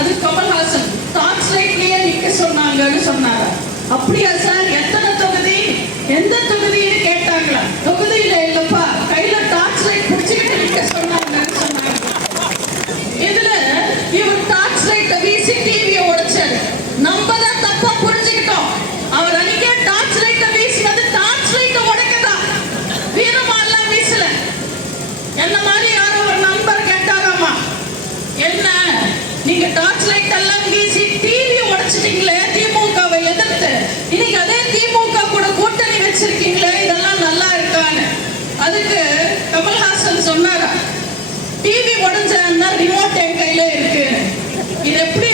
அது கமல்ஹாசன் டார்ச் லைட்லயே நிக்க சொன்னாங்கன்னு சொன்னாங்க. அப்படியா சார், எத்தனை தொகுதி, எந்த தொகுதின்னு கேட்டாங்களா? தொகுதியில இல்லப்பா, கையில டார்ச் லைட் பிடிச்சுக்கிட்டு நிக்க சொன்னாங்கன்னு சொன்னாங்க. இதுல இவர் டார்ச் லைட்டை வீசி டிவியை உடைச்சாரு. நம்ம தான் தப்பா புரிஞ்சுக்கிட்டோம். அவர் அன்னைக்கே டார்ச் லைட்டை வீசினது டார்ச் லைட்டை உடைக்கதான், வீரமா எல்லாம் வீசல. என்ன மாதிரி யாரோ ஒரு நண்பர் கேட்டாராமா, என்ன நீங்க டார்ச் லைட் எல்லாம் வீசி டிவியை உடைச்சிட்டீங்களே திமுகவை எதிர்த்து, இன்னைக்கு அதே திமுக கூட கூட்டணி வச்சிருக்கீங்களே, இதெல்லாம் நல்லா இருக்கான்னு. அதுக்கு கமல்ஹாசன் சொன்னாரா, டிவி உடைஞ்சா ரிமோட் என் கையில இருக்கு. இது எப்படி